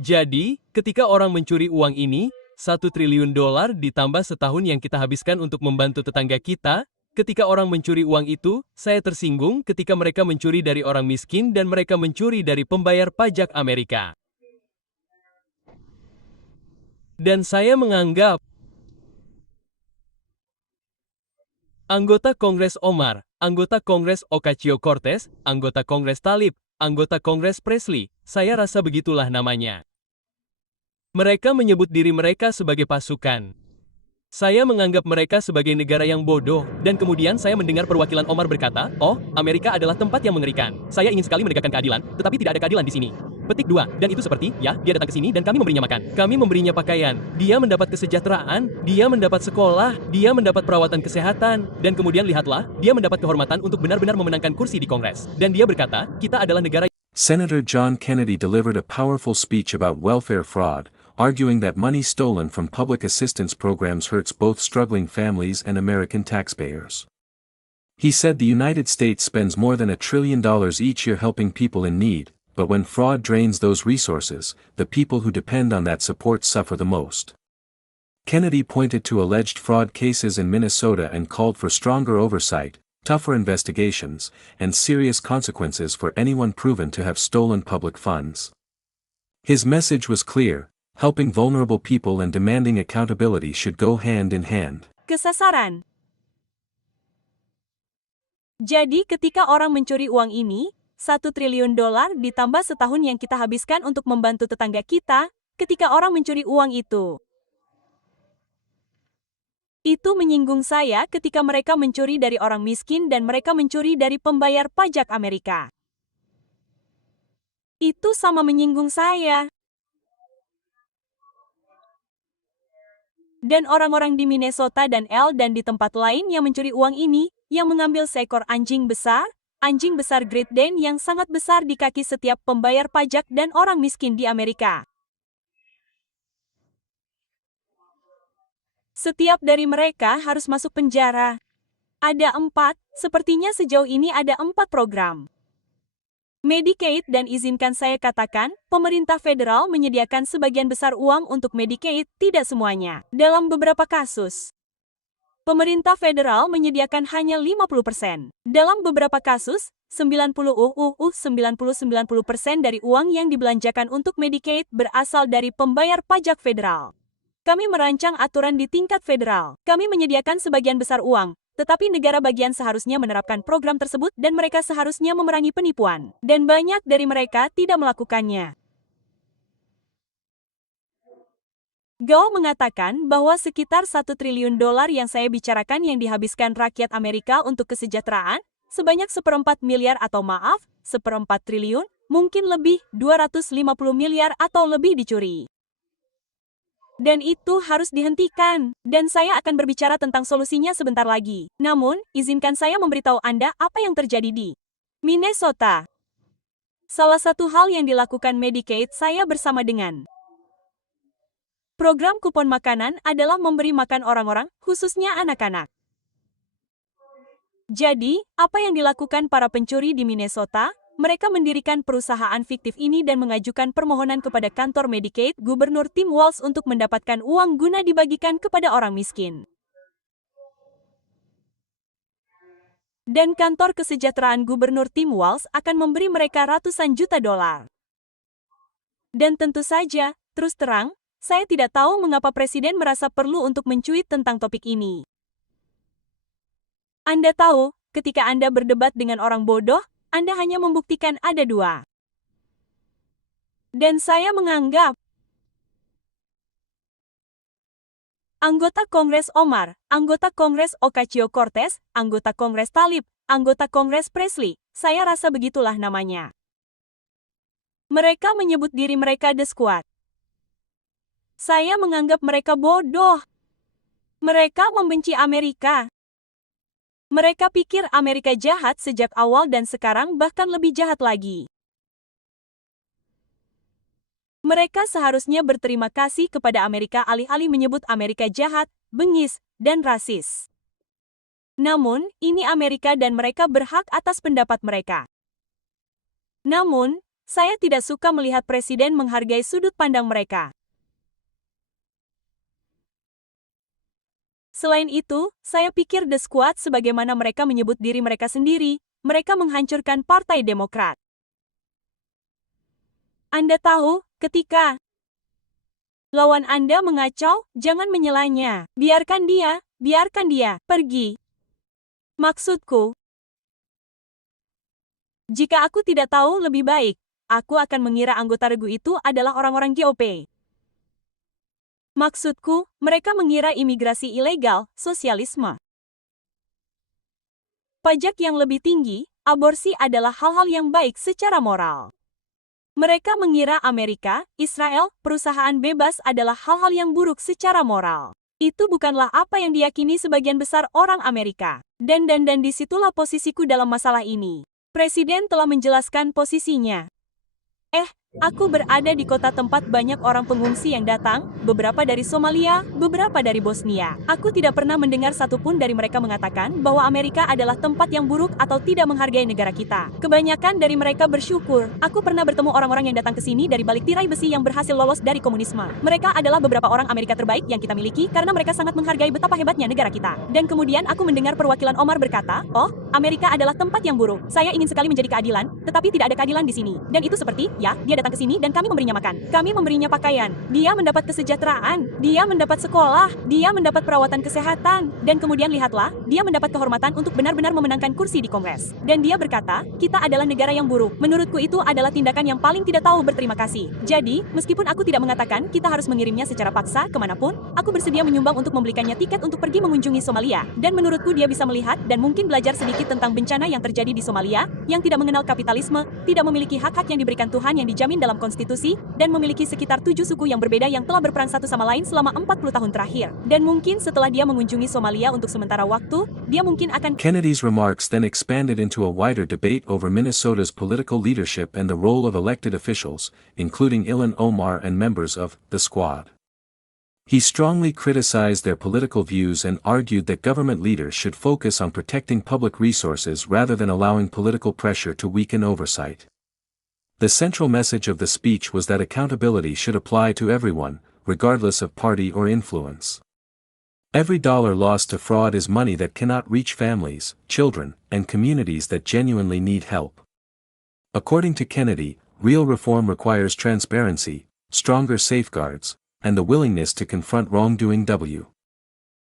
Jadi, ketika orang mencuri uang ini, $1 triliun ditambah setahun yang kita habiskan untuk membantu tetangga kita, ketika orang mencuri uang itu, saya tersinggung ketika mereka mencuri dari orang miskin dan mereka mencuri dari pembayar pajak Amerika. Dan saya menganggap anggota Kongres Omar, anggota Kongres Ocasio-Cortez, anggota Kongres Tlaib, anggota Kongres Presley, saya rasa begitulah namanya. Mereka menyebut diri mereka sebagai pasukan. Saya menganggap mereka sebagai negara yang bodoh, dan kemudian saya mendengar perwakilan Omar berkata, "Oh, Amerika adalah tempat yang mengerikan. Saya ingin sekali menegakkan keadilan, tetapi tidak ada keadilan di sini." Petik 2, dan itu seperti, ya, dia datang ke sini dan kami memberinya makan. Kami memberinya pakaian, dia mendapat kesejahteraan, dia mendapat sekolah, dia mendapat perawatan kesehatan, dan kemudian lihatlah, dia mendapat kehormatan untuk benar-benar memenangkan kursi di Kongres. Dan dia berkata, kita adalah negara. Senator John Kennedy delivered a powerful speech about welfare fraud, arguing that money stolen from public assistance programs hurts both struggling families and American taxpayers. He said the United States spends more than $1 trillion each year helping people in need, but when fraud drains those resources, the people who depend on that support suffer the most. Kennedy pointed to alleged fraud cases in Minnesota and called for stronger oversight, tougher investigations, and serious consequences for anyone proven to have stolen public funds. His message was clear: helping vulnerable people and demanding accountability should go hand in hand. Kesasaran. Jadi ketika orang mencuri uang ini, $1 triliun ditambah setahun yang kita habiskan untuk membantu tetangga kita, ketika orang mencuri uang itu menyinggung saya ketika mereka mencuri dari orang miskin dan mereka mencuri dari pembayar pajak Amerika. Itu sama menyinggung saya. Dan orang-orang di Minnesota dan di tempat lain yang mencuri uang ini, yang mengambil seekor anjing besar Great Dane yang sangat besar di kaki setiap pembayar pajak dan orang miskin di Amerika. Setiap dari mereka harus masuk penjara. Ada 4, sepertinya sejauh ini ada 4 program Medicaid, dan izinkan saya katakan, pemerintah federal menyediakan sebagian besar uang untuk Medicaid, tidak semuanya. Dalam beberapa kasus, pemerintah federal menyediakan hanya 50%. Dalam beberapa kasus, 99% dari uang yang dibelanjakan untuk Medicaid berasal dari pembayar pajak federal. Kami merancang aturan di tingkat federal. Kami menyediakan sebagian besar uang, tetapi negara bagian seharusnya menerapkan program tersebut dan mereka seharusnya memerangi penipuan. Dan banyak dari mereka tidak melakukannya. Gao mengatakan bahwa sekitar $1 triliun yang saya bicarakan yang dihabiskan rakyat Amerika untuk kesejahteraan, sebanyak 1/4 miliar atau maaf, 1/4 triliun, mungkin lebih, 250 miliar atau lebih dicuri. Dan itu harus dihentikan. Dan saya akan berbicara tentang solusinya sebentar lagi. Namun, izinkan saya memberitahu Anda apa yang terjadi di Minnesota. Salah satu hal yang dilakukan Medicaid saya bersama dengan program kupon makanan adalah memberi makan orang-orang, khususnya anak-anak. Jadi, apa yang dilakukan para pencuri di Minnesota? Mereka mendirikan perusahaan fiktif ini dan mengajukan permohonan kepada kantor Medicaid Gubernur Tim Walz untuk mendapatkan uang guna dibagikan kepada orang miskin. Dan kantor kesejahteraan Gubernur Tim Walz akan memberi mereka ratusan juta dolar. Dan tentu saja, terus terang, saya tidak tahu mengapa Presiden merasa perlu untuk mencuit tentang topik ini. Anda tahu, ketika Anda berdebat dengan orang bodoh, Anda hanya membuktikan ada 2. Dan saya menganggap anggota Kongres Omar, anggota Kongres Ocasio-Cortez, anggota Kongres Tlaib, anggota Kongres Presley, saya rasa begitulah namanya. Mereka menyebut diri mereka The Squad. Saya menganggap mereka bodoh. Mereka membenci Amerika. Mereka pikir Amerika jahat sejak awal dan sekarang bahkan lebih jahat lagi. Mereka seharusnya berterima kasih kepada Amerika alih-alih menyebut Amerika jahat, bengis, dan rasis. Namun, ini Amerika dan mereka berhak atas pendapat mereka. Namun, Saya tidak suka melihat presiden menghargai sudut pandang mereka. Selain itu, saya pikir The Squad sebagaimana mereka menyebut diri mereka sendiri, mereka menghancurkan Partai Demokrat. Anda tahu, ketika lawan Anda mengacau, jangan menyalanya. Biarkan dia pergi. Maksudku, jika aku tidak tahu lebih baik, aku akan mengira anggota regu itu adalah orang-orang GOP. Maksudku, mereka mengira imigrasi ilegal, sosialisme, pajak yang lebih tinggi, aborsi adalah hal-hal yang baik secara moral. Mereka mengira Amerika, Israel, perusahaan bebas adalah hal-hal yang buruk secara moral. Itu bukanlah apa yang diyakini sebagian besar orang Amerika. Dan disitulah posisiku dalam masalah ini. Presiden telah menjelaskan posisinya. Aku berada di kota tempat banyak orang pengungsi yang datang, beberapa dari Somalia, beberapa dari Bosnia. Aku tidak pernah mendengar satupun dari mereka mengatakan bahwa Amerika adalah tempat yang buruk atau tidak menghargai negara kita. Kebanyakan dari mereka bersyukur. Aku pernah bertemu orang-orang yang datang ke sini dari balik tirai besi yang berhasil lolos dari komunisme. Mereka adalah beberapa orang Amerika terbaik yang kita miliki karena mereka sangat menghargai betapa hebatnya negara kita. Dan kemudian aku mendengar perwakilan Omar berkata, "Oh, Amerika adalah tempat yang buruk. Saya ingin sekali menjadi keadilan, tetapi tidak ada keadilan di sini." Dan itu seperti, ya, dia datang ke sini dan kami memberinya makan. Kami memberinya pakaian. Dia mendapat kesejahteraan. Dia mendapat sekolah. Dia mendapat perawatan kesehatan. Dan kemudian lihatlah, dia mendapat kehormatan untuk benar-benar memenangkan kursi di Kongres. Dan dia berkata, kita adalah negara yang buruk. Menurutku itu adalah tindakan yang paling tidak tahu berterima kasih. Jadi, meskipun aku tidak mengatakan kita harus mengirimnya secara paksa kemanapun, aku bersedia menyumbang untuk membelikannya tiket untuk pergi mengunjungi Somalia. Dan menurutku dia bisa melihat dan mungkin belajar sedikit tentang bencana yang terjadi di Somalia, yang tidak mengenal kapitalisme, tidak memiliki hak-hak yang diberikan Tuhan yang dijamin dalam konstitusi, dan memiliki sekitar 7 suku yang berbeda yang telah berperang satu sama lain selama 40 tahun terakhir. Dan mungkin setelah dia mengunjungi Somalia untuk sementara waktu, dia mungkin akan... Kennedy's remarks then expanded into a wider debate over Minnesota's political leadership and the role of elected officials, including Ilhan Omar and members of the Squad. He strongly criticized their political views and argued that government leaders should focus on protecting public resources rather than allowing political pressure to weaken oversight. The central message of the speech was that accountability should apply to everyone, regardless of party or influence. Every dollar lost to fraud is money that cannot reach families, children, and communities that genuinely need help. According to Kennedy, real reform requires transparency, stronger safeguards, and the willingness to confront wrongdoing.